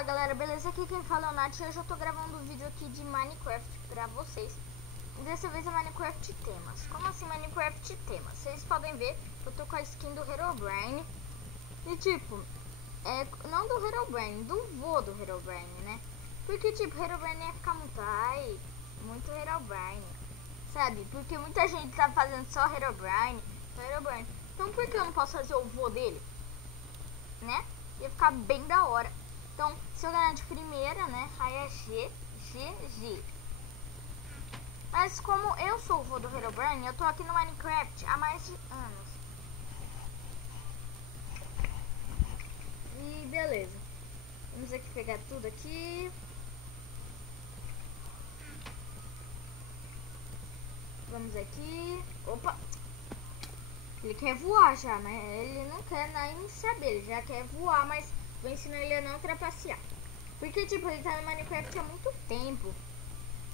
Fala galera, beleza? Aqui quem fala é o Nath e hoje eu tô gravando um vídeo aqui de Minecraft pra vocês. Dessa vez é Minecraft temas. Como assim Minecraft temas? Vocês podem ver que eu tô com a skin do Herobrine. E tipo, não do Herobrine, do vô do Herobrine, né? Porque tipo, Herobrine ia ficar muito Herobrine, sabe? Porque muita gente tá fazendo só Herobrine. Então por que eu não posso fazer o vô dele? Né? Ia ficar bem da hora. Então, se eu ganhar de primeira, né, aí é GG. Mas como eu sou o vô do Herobrine, eu tô aqui no Minecraft há mais de anos. E beleza. Vamos aqui pegar tudo aqui. Vamos aqui. Opa! Ele quer voar já, né? Ele não quer nem saber, ele já quer voar, mas vou ensinar ele a não trapacear. Porque, tipo, ele tá no Minecraft há muito tempo,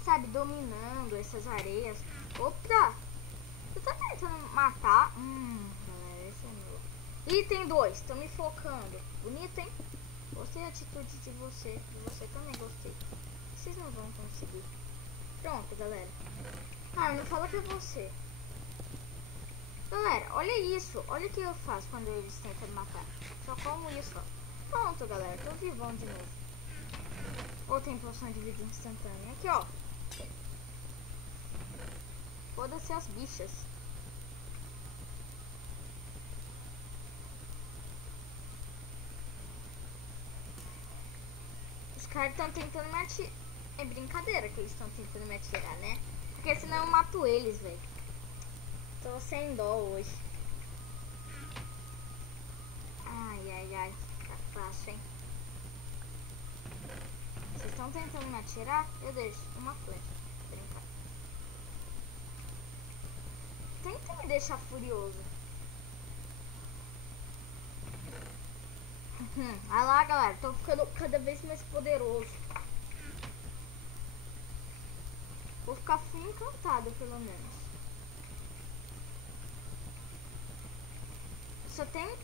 sabe? Dominando essas areias. Opa! Você tá tentando matar? Galera, esse é meu. Item 2, tô me focando. Bonito, hein? Gostei da atitude de você. De você também gostei. Vocês não vão conseguir. Pronto, galera. Ah, não fala que é você. Galera, olha isso. Olha o que eu faço quando eles tentam me matar. Só como isso, ó. Pronto, galera. Tô vivão de novo. Ou tem poção de vida instantânea. Aqui, ó. Foda-se as bichas. Os caras estão tentando me atirar. É brincadeira que eles estão tentando me atirar, né? Porque senão eu mato eles, velho. Tô sem dó hoje. Ai. Tá fácil, hein? Vocês estão tentando me atirar? Eu deixo uma flecha. Brincar. Tenta me deixar furioso. Olha lá, galera. Tô ficando cada vez mais poderoso. Vou ficar full encantado, pelo menos. Só tem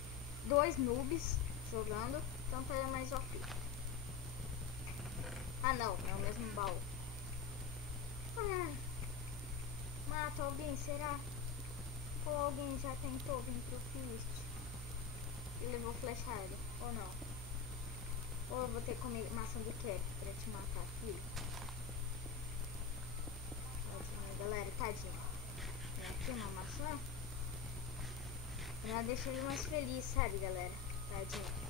2 noobs jogando, então tá mais OP. Ah não, é o mesmo baú. Mata alguém, será? Ou alguém já tentou vir pro Fist e levou flechada, ou não? Ou eu vou ter que comer maçã do que pra te matar, filho? Tadinha, galera, tadinha. Tem aqui uma maçã. Ela deixa ele mais feliz, sabe, galera? Tadinho.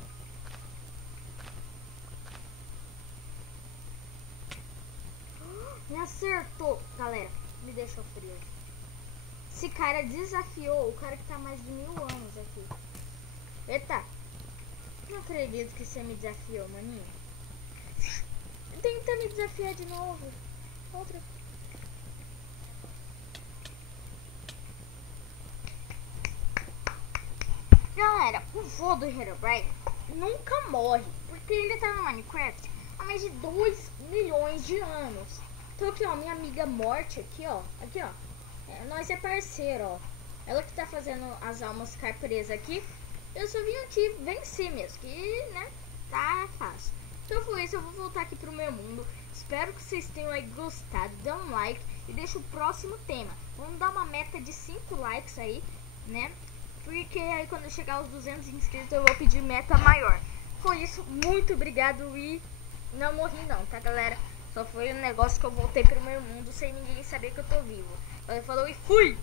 Me acertou, galera. Me deixou frio. Esse cara desafiou o cara que tá há mais de 1000 anos aqui. Eita. Não acredito que você me desafiou, maninho. Tenta me desafiar de novo. Outra. Galera, o vô do Herobrine nunca morre, porque ele tá no Minecraft há mais de 2 milhões de anos. Então aqui, ó, minha amiga Morte aqui, ó. Aqui, ó. Nós é parceiro, ó. Ela que tá fazendo as almas ficar presas aqui. Eu só vim aqui vencer mesmo, que, né, tá fácil. Então foi isso, eu vou voltar aqui pro meu mundo. Espero que vocês tenham aí gostado. Dá um like e deixa o próximo tema. Vamos dar uma meta de 5 likes aí, né? Porque aí quando eu chegar aos 200 inscritos eu vou pedir meta maior. Foi isso, muito obrigado e não morri não, tá galera? Só foi um negócio que eu voltei pro meu mundo sem ninguém saber que eu tô vivo. Falou e fui!